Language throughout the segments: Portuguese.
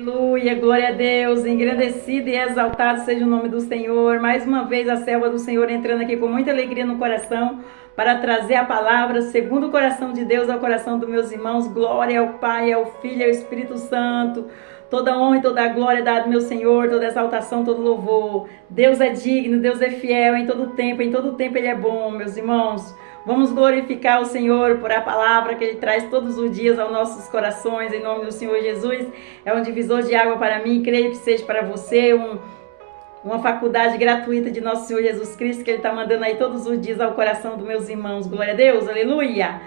Aleluia, glória a Deus, engrandecido e exaltado seja o nome do Senhor. Mais uma vez a serva do Senhor entrando aqui com muita alegria no coração para trazer a palavra segundo o coração de Deus ao coração dos meus irmãos. Glória ao Pai, ao Filho e ao Espírito Santo. Toda honra e toda glória dada ao meu Senhor, toda exaltação, todo louvor. Deus é digno, Deus é fiel em todo tempo Ele é bom, meus irmãos. Vamos glorificar o Senhor por a palavra que Ele traz todos os dias aos nossos corações, em nome do Senhor Jesus. É um divisor de água para mim, creio que seja para você uma faculdade gratuita de nosso Senhor Jesus Cristo, que Ele está mandando aí todos os dias ao coração dos meus irmãos. Glória a Deus, aleluia!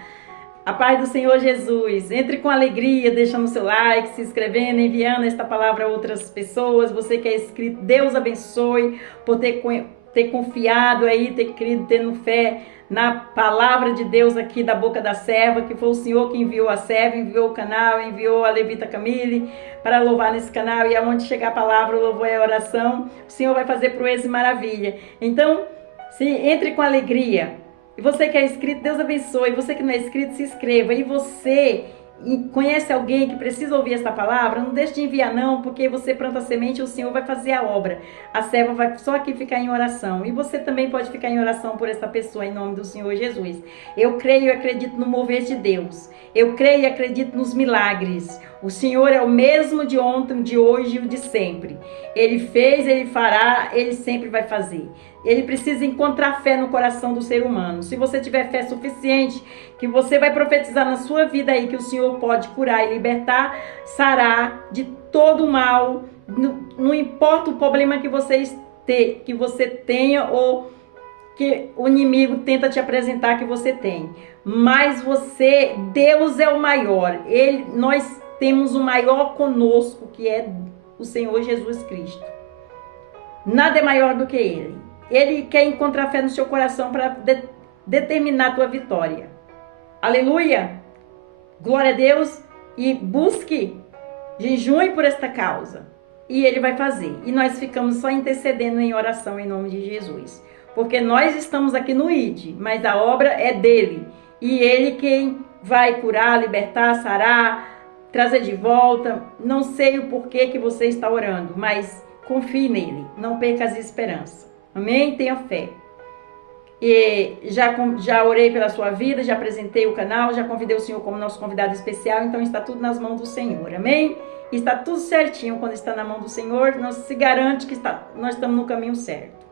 A paz do Senhor Jesus. Entre com alegria, deixando o seu like, se inscrevendo, enviando esta palavra a outras pessoas. Você que é inscrito, Deus abençoe por ter confiado aí, ter crido, tendo fé na palavra de Deus aqui da boca da serva, que foi o Senhor que enviou a serva, enviou o canal, enviou a Levita Camille para louvar nesse canal, e aonde chegar a palavra, o louvor é a oração, o Senhor vai fazer proeza e maravilha. Então, entre com alegria. E você que é inscrito, Deus abençoe. E você que não é inscrito, se inscreva. E você conhece alguém que precisa ouvir essa palavra? Não deixe de enviar não, porque você planta a semente e o Senhor vai fazer a obra. A serva vai só aqui ficar em oração. E você também pode ficar em oração por essa pessoa, em nome do Senhor Jesus. Eu creio e acredito no mover de Deus. Eu creio e acredito nos milagres. O Senhor é o mesmo de ontem, de hoje e o de sempre. Ele fez, Ele fará, Ele sempre vai fazer. Ele precisa encontrar fé no coração do ser humano. Se você tiver fé suficiente, que você vai profetizar na sua vida aí, que o Senhor pode curar e libertar, sarar de todo o mal. Não importa o problema que você tenha ou que o inimigo tenta te apresentar que você tem. Mas Deus é o maior. Nós temos o maior conosco, que é o Senhor Jesus Cristo. Nada é maior do que Ele. Ele quer encontrar fé no seu coração para determinar a tua vitória. Aleluia! Glória a Deus! E busque, jejue por esta causa. E Ele vai fazer. E nós ficamos só intercedendo em oração em nome de Jesus. Porque nós estamos aqui no ID, mas a obra é dEle. E Ele quem vai curar, libertar, sarar, trazer de volta. Não sei o porquê que você está orando, mas confie nele. Não perca as esperanças. Amém? Tenha fé. E já orei pela sua vida, já apresentei o canal, já convidei o Senhor como nosso convidado especial, então está tudo nas mãos do Senhor. Amém? E está tudo certinho quando está na mão do Senhor, nós se garante que nós estamos no caminho certo.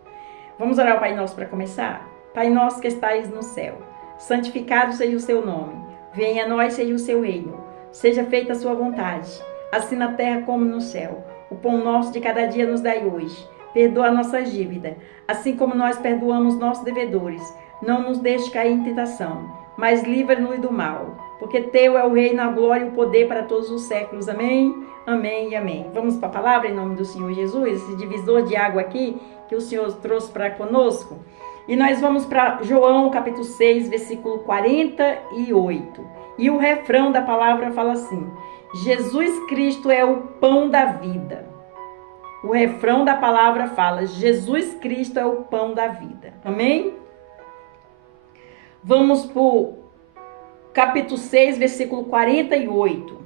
Vamos orar ao Pai Nosso para começar? Pai Nosso que estais no céu, santificado seja o seu nome. Venha a nós seja o seu reino. Seja feita a sua vontade, assim na terra como no céu. O pão nosso de cada dia nos dai hoje. Perdoa nossas dívidas, assim como nós perdoamos nossos devedores. Não nos deixe cair em tentação, mas livra-nos do mal. Porque teu é o reino, a glória e o poder para todos os séculos. Amém, amém e amém. Vamos para a palavra em nome do Senhor Jesus, esse divisor de água aqui que o Senhor trouxe para conosco. E nós vamos para João capítulo 6, versículo 48. E o refrão da palavra fala assim: Jesus Cristo é o pão da vida. O refrão da palavra fala: Jesus Cristo é o pão da vida. Amém? Vamos para o capítulo 6, versículo 48.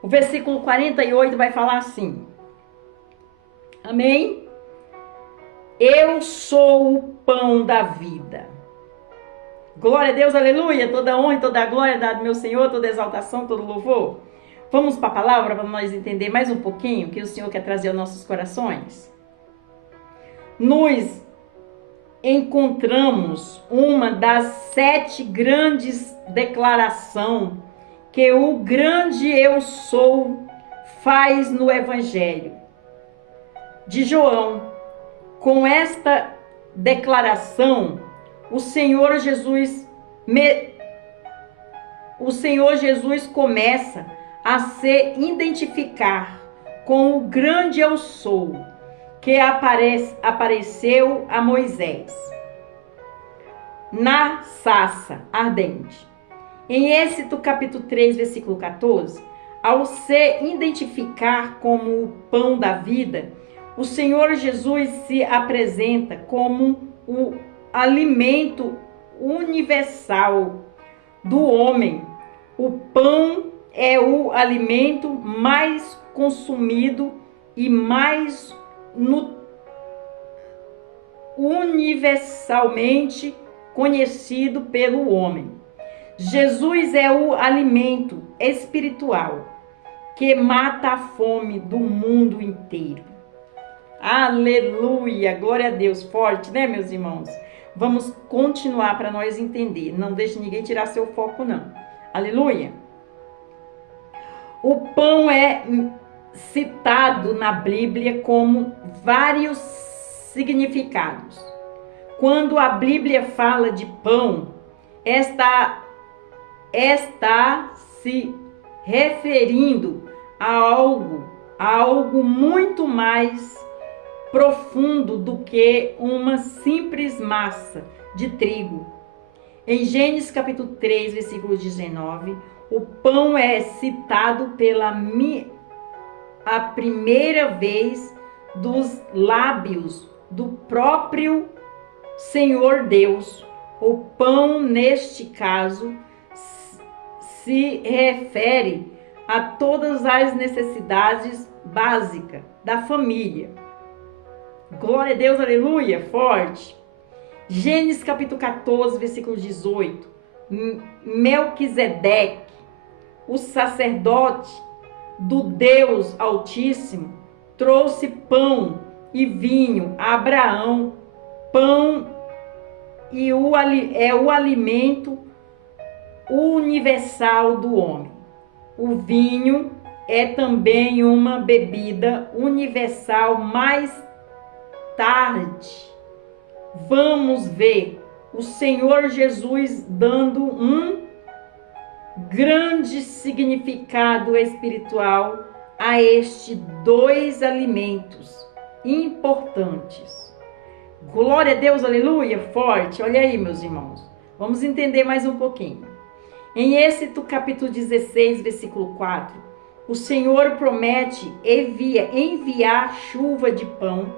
O versículo 48 vai falar assim. Amém? Eu sou o pão da vida. Glória a Deus, aleluia, toda honra e toda glória dada ao meu Senhor, toda exaltação, todo louvor. Vamos para a palavra para nós entender mais um pouquinho o que o Senhor quer trazer aos nossos corações. Nós encontramos uma das 7 grandes declarações que o grande eu sou faz no Evangelho de João. Com esta declaração, o Senhor Jesus começa a se identificar com o grande eu sou que apareceu a Moisés na sarça ardente. Em Êxodo capítulo 3, versículo 14, ao se identificar como o pão da vida, o Senhor Jesus se apresenta como o alimento, universal do homem. O pão é o alimento mais consumido e mais universalmente conhecido pelo homem. Jesus é o alimento espiritual que mata a fome do mundo inteiro. Aleluia! Glória a Deus! Forte, né, meus irmãos? Vamos continuar para nós entender. Não deixe ninguém tirar seu foco, não. Aleluia! O pão é citado na Bíblia como vários significados. Quando a Bíblia fala de pão, está se referindo a algo muito mais profundo do que uma simples massa de trigo. Em Gênesis capítulo 3, versículo 19, o pão é citado a primeira vez dos lábios do próprio Senhor Deus. O pão, neste caso, se refere a todas as necessidades básicas da família. Glória a Deus, aleluia, forte. Gênesis capítulo 14, versículo 18. Melquisedeque, o sacerdote do Deus Altíssimo, trouxe pão e vinho a Abraão. Pão é o alimento universal do homem. O vinho é também uma bebida universal. Mais tarde, vamos ver o Senhor Jesus dando um grande significado espiritual a estes dois alimentos importantes. Glória a Deus, aleluia, forte. Olha aí, meus irmãos. Vamos entender mais um pouquinho. Em Êxodo capítulo 16, versículo 4, o Senhor promete enviar chuva de pão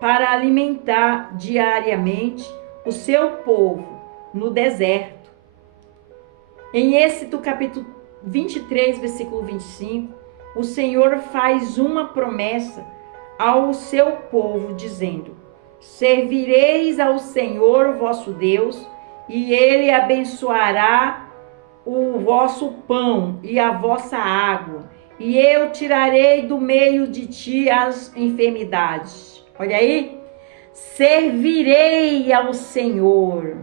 para alimentar diariamente o seu povo no deserto. Em Êxodo capítulo 23, versículo 25, o Senhor faz uma promessa ao seu povo, dizendo: servireis ao Senhor vosso Deus, e Ele abençoará o vosso pão e a vossa água, e eu tirarei do meio de ti as enfermidades. Olha aí, servirei ao Senhor,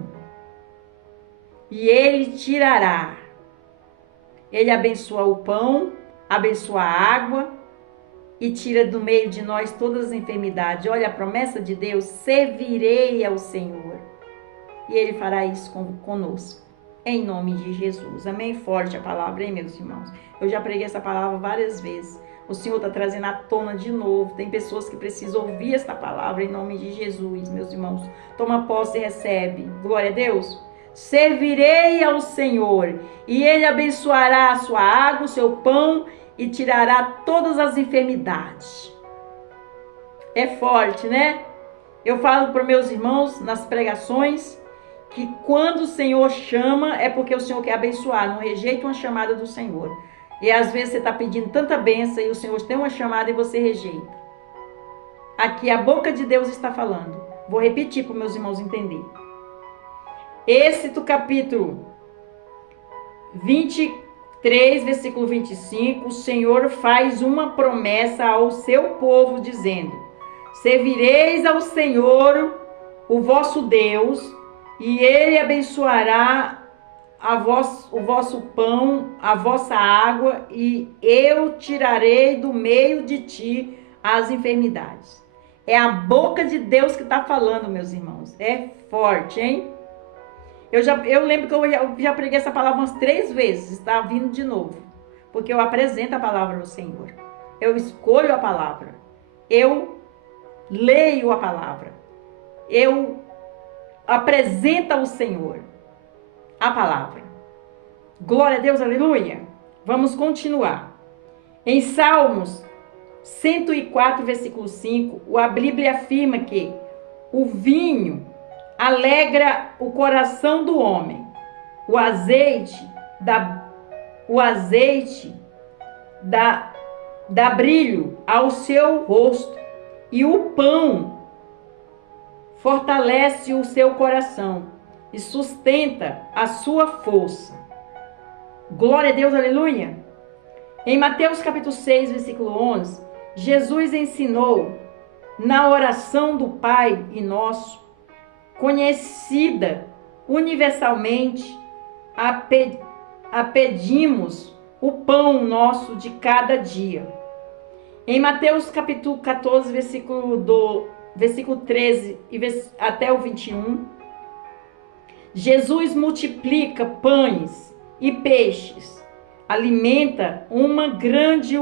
e Ele tirará. Ele abençoa o pão, abençoa a água, e tira do meio de nós todas as enfermidades. Olha a promessa de Deus: servirei ao Senhor. E Ele fará isso conosco. Em nome de Jesus. Amém? Forte a palavra, hein, meus irmãos? Eu já preguei essa palavra várias vezes. O Senhor está trazendo à tona de novo. Tem pessoas que precisam ouvir esta palavra em nome de Jesus, meus irmãos. Toma posse e recebe. Glória a Deus. Servirei ao Senhor, e Ele abençoará a sua água, o seu pão, e tirará todas as enfermidades. É forte, né? Eu falo para meus irmãos nas pregações que quando o Senhor chama é porque o Senhor quer abençoar. Não rejeita uma chamada do Senhor. E às vezes você está pedindo tanta bênção e o Senhor tem uma chamada e você rejeita. Aqui a boca de Deus está falando. Vou repetir para meus irmãos entenderem. Êxodo capítulo 23, versículo 25, o Senhor faz uma promessa ao seu povo, dizendo: servireis ao Senhor, o vosso Deus, e Ele abençoará o vosso pão, a vossa água, e eu tirarei do meio de ti as enfermidades. É a boca de Deus que está falando, meus irmãos. É forte, hein? Eu lembro que eu já preguei essa palavra umas 3 vezes, está vindo de novo. Porque eu apresento a palavra ao Senhor. Eu escolho a palavra. Eu leio a palavra. Eu apresento ao Senhor a palavra. Glória a Deus, aleluia. Vamos continuar. Em Salmos 104, versículo 5, a Bíblia afirma que o vinho alegra o coração do homem. O azeite dá brilho ao seu rosto, e o pão fortalece o seu coração e sustenta a sua força. Glória a Deus, aleluia. Em Mateus capítulo 6, versículo 11, Jesus ensinou na oração do Pai e Nosso, conhecida universalmente, a pedimos o pão nosso de cada dia. Em Mateus capítulo 14, versículo 13 até o 21, Jesus multiplica pães e peixes, alimenta uma grande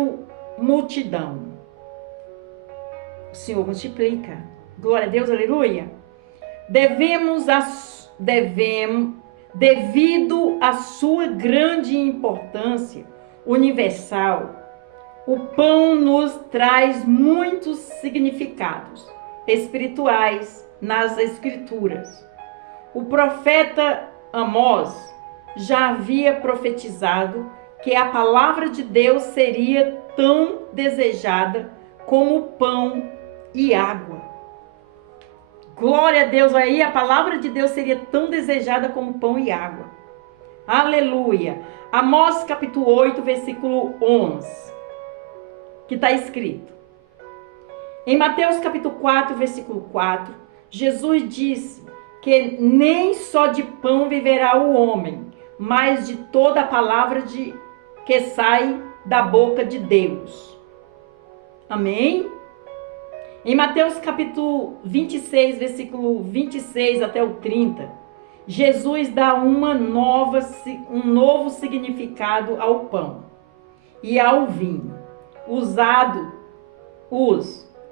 multidão. O Senhor multiplica. Glória a Deus, aleluia. Devido à sua grande importância universal, o pão nos traz muitos significados espirituais nas Escrituras. O profeta Amós já havia profetizado que a palavra de Deus seria tão desejada como pão e água. Glória a Deus, aí a palavra de Deus seria tão desejada como pão e água. Aleluia. Amós capítulo 8, versículo 11, que está escrito. Em Mateus capítulo 4, versículo 4, Jesus disse que nem só de pão viverá o homem, mas de toda a palavra que sai da boca de Deus. Amém? Em Mateus capítulo 26, versículo 26 até o 30, Jesus dá um novo significado ao pão e ao vinho,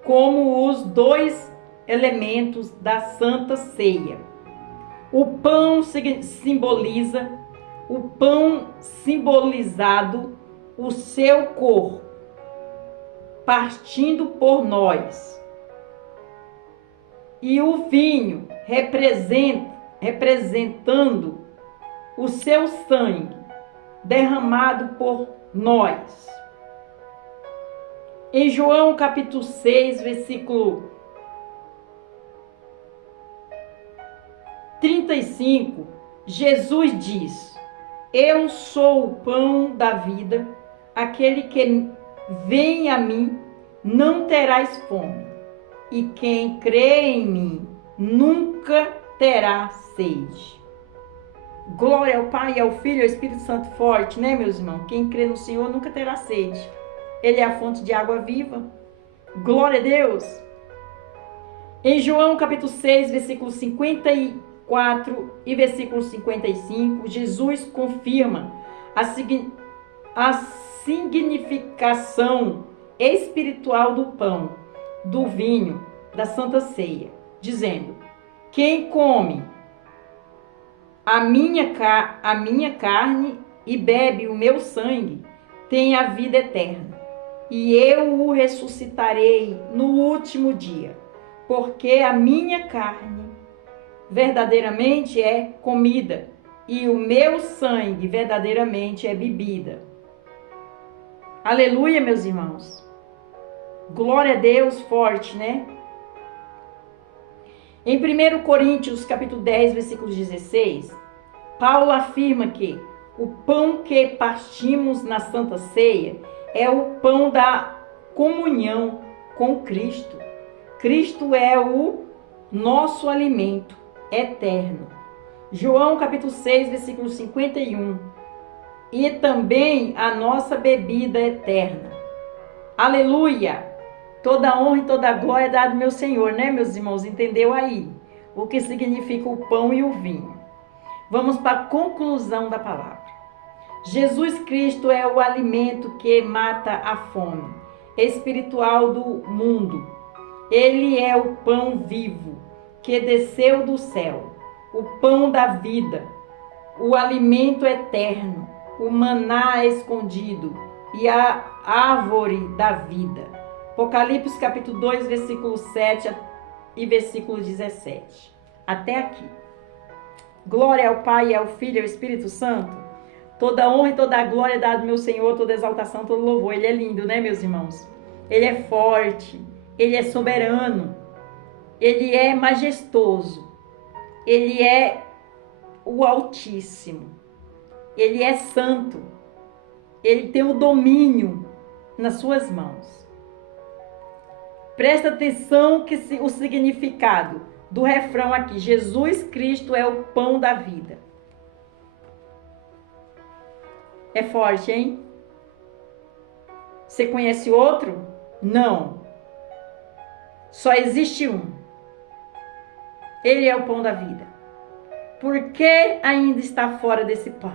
como os dois elementos da Santa Ceia. O pão simbolizado o seu corpo, partindo por nós. E o vinho representando o seu sangue derramado por nós. Em João capítulo 6, versículo 35, Jesus diz: Eu sou o pão da vida, aquele que vem a mim não terás fome, e quem crê em mim nunca terá sede. Glória ao Pai, ao Filho e ao Espírito Santo forte, né, meus irmãos? Quem crê no Senhor nunca terá sede. Ele é a fonte de água viva. Glória a Deus. Em João capítulo 6, versículo 54 e versículo 55, Jesus confirma a significação espiritual do pão, do vinho, da Santa Ceia, dizendo: quem come a minha carne e bebe o meu sangue tem a vida eterna, e eu o ressuscitarei no último dia, porque a minha carne verdadeiramente é comida e o meu sangue verdadeiramente é bebida. Aleluia, meus irmãos. Glória a Deus forte, né? Em 1 Coríntios capítulo 10, versículo 16, Paulo afirma que o pão que partimos na Santa Ceia é o pão da comunhão com Cristo. Cristo é o nosso alimento eterno. João capítulo 6, versículo 51. E também a nossa bebida eterna. Aleluia! Toda honra e toda glória é dada ao meu Senhor, né, meus irmãos? Entendeu aí o que significa o pão e o vinho? Vamos para a conclusão da palavra. Jesus Cristo é o alimento que mata a fome espiritual do mundo. Ele é o pão vivo que desceu do céu, o pão da vida, o alimento eterno, o maná escondido e a árvore da vida. Apocalipse capítulo 2, versículo 7 e versículo 17. até aqui. Glória ao Pai, ao Filho e ao Espírito Santo. Toda honra e toda a glória é dada ao meu Senhor, toda exaltação, todo louvor. Ele é lindo, né, meus irmãos? Ele é forte, ele é soberano, ele é majestoso, ele é o Altíssimo, ele é santo, ele tem o domínio nas suas mãos. Presta atenção que o significado do refrão aqui: Jesus Cristo é o pão da vida. É forte, hein? Você conhece outro? Não. Só existe um. Ele é o pão da vida. Por que ainda está fora desse pão?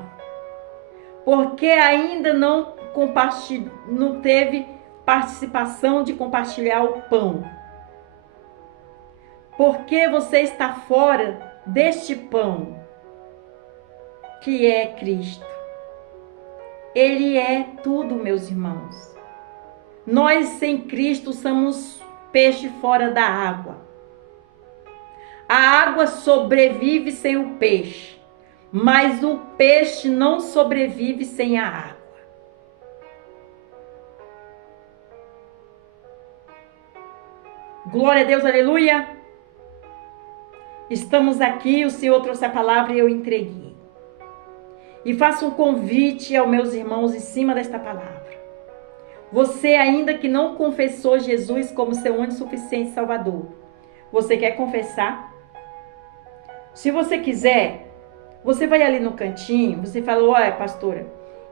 Porque ainda não teve participação de compartilhar o pão. Porque você está fora deste pão, que é Cristo. Ele é tudo, meus irmãos. Nós sem Cristo somos peixe fora da água. A água sobrevive sem o peixe, mas o peixe não sobrevive sem a água. Glória a Deus, aleluia. Estamos aqui, o Senhor trouxe a palavra e eu entreguei. E faço um convite aos meus irmãos em cima desta palavra. Você ainda que não confessou Jesus como seu único e suficiente Salvador, você quer confessar? Se você quiser, você vai ali no cantinho, você fala: olha, pastora,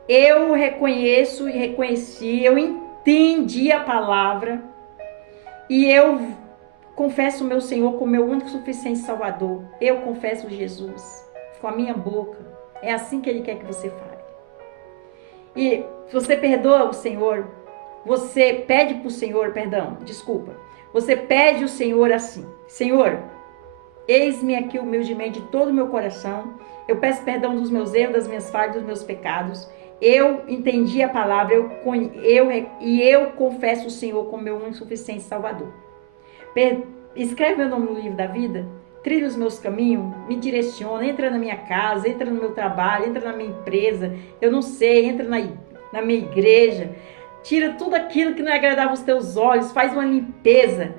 eu reconheço e reconheci, eu entendi a palavra e eu confesso o meu Senhor como meu único e suficiente Salvador. Eu confesso Jesus com a minha boca. É assim que Ele quer que você fale. E você perdoa o Senhor, você pede para o Senhor, você pede o Senhor assim: Senhor, eis-me aqui humildemente de todo o meu coração, eu peço perdão dos meus erros, das minhas falhas, dos meus pecados, eu entendi a palavra, eu confesso o Senhor como meu único e suficiente Salvador. Escreve meu nome no livro da vida, trilha os meus caminhos, me direciona, entra na minha casa, entra no meu trabalho, entra na minha empresa, eu não sei, entra na minha igreja, tira tudo aquilo que não é agradável aos teus olhos, faz uma limpeza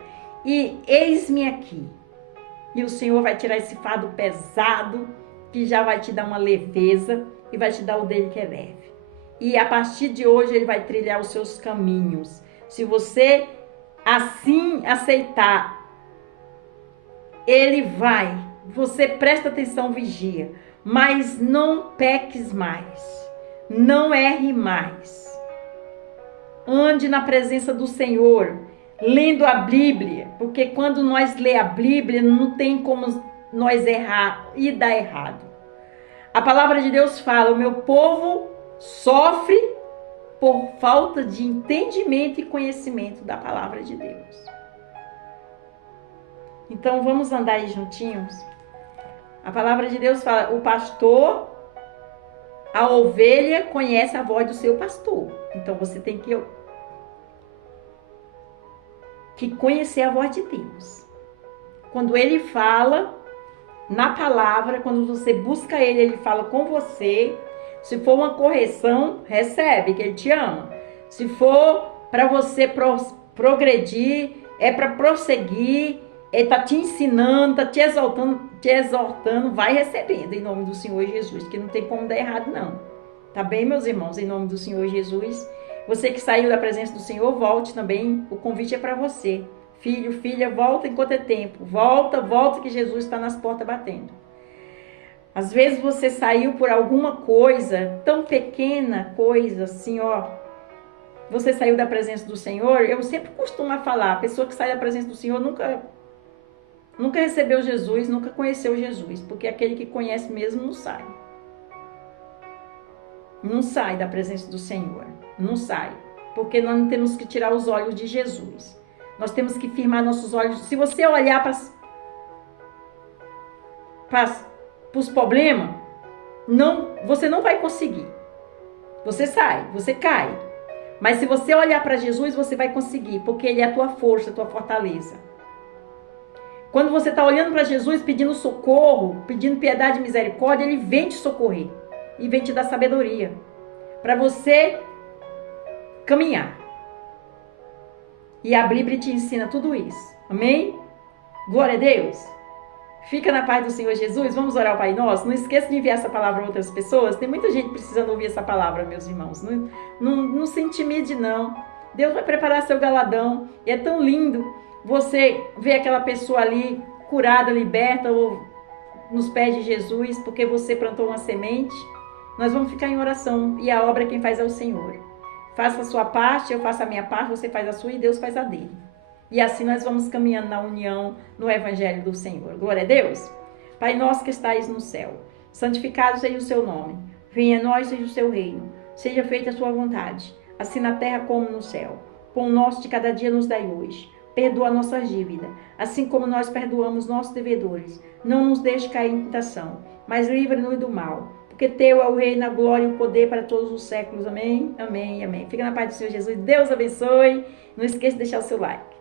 e eis-me aqui. E o Senhor vai tirar esse fardo pesado, que já vai te dar uma leveza e vai te dar o dele que é leve. E a partir de hoje Ele vai trilhar os seus caminhos. Se você assim aceitar, Ele vai. Você presta atenção, vigia. Mas não peques mais. Não erre mais. Ande na presença do Senhor, lendo a Bíblia. Porque quando nós lemos a Bíblia, não tem como nós errar e dar errado. A palavra de Deus fala: o meu povo sofre por falta de entendimento e conhecimento da palavra de Deus. Então vamos andar aí juntinhos. A palavra de Deus fala: o pastor, a ovelha conhece a voz do seu pastor. Então você tem que conhecer a voz de Deus. Quando Ele fala na palavra, quando você busca Ele fala com você. Se for uma correção, recebe, que Ele te ama. Se for para você progredir, é para prosseguir, Ele está te ensinando, está te exortando, vai recebendo em nome do Senhor Jesus, que não tem como dar errado não. Tá bem, meus irmãos? Em nome do Senhor Jesus. Você que saiu da presença do Senhor, volte também. O convite é para você. Filho, filha, volta enquanto é tempo. Volta que Jesus está nas portas batendo. Às vezes você saiu por alguma coisa, tão pequena coisa assim, ó. Você saiu da presença do Senhor. Eu sempre costumo falar, a pessoa que sai da presença do Senhor nunca recebeu Jesus, nunca conheceu Jesus. Porque aquele que conhece mesmo não sai. Não sai da presença do Senhor. Não sai. Porque nós não temos que tirar os olhos de Jesus. Nós temos que firmar nossos olhos. Se você olhar para os problemas, você não vai conseguir. Você sai, você cai. Mas se você olhar para Jesus, você vai conseguir, porque Ele é a tua força, a tua fortaleza. Quando você está olhando para Jesus pedindo socorro, pedindo piedade e misericórdia, Ele vem te socorrer e vem te dar sabedoria para você caminhar. E a Bíblia te ensina tudo isso. Amém? Glória a Deus. Fica na paz do Senhor Jesus. Vamos orar ao Pai Nosso. Não esqueça de enviar essa palavra a outras pessoas. Tem muita gente precisando ouvir essa palavra, meus irmãos. Não se intimide, não. Deus vai preparar seu galadão. E é tão lindo você ver aquela pessoa ali curada, liberta, ou nos pés de Jesus, porque você plantou uma semente. Nós vamos ficar em oração. E a obra quem faz é o Senhor. Faça a sua parte, eu faço a minha parte, você faz a sua e Deus faz a dele. E assim nós vamos caminhando na união, no Evangelho do Senhor. Glória a Deus. Pai nosso que estais no céu, santificado seja o seu nome. Venha a nós, seja o seu reino. Seja feita a sua vontade, assim na terra como no céu. Pão nosso de cada dia nos dai hoje. Perdoa nossas dívidas, assim como nós perdoamos nossos devedores. Não nos deixe cair em tentação, mas livra-nos do mal. Porque teu é o reino, a glória e o poder para todos os séculos. Amém, amém, amém. Fica na paz do Senhor Jesus. Deus abençoe. Não esqueça de deixar o seu like.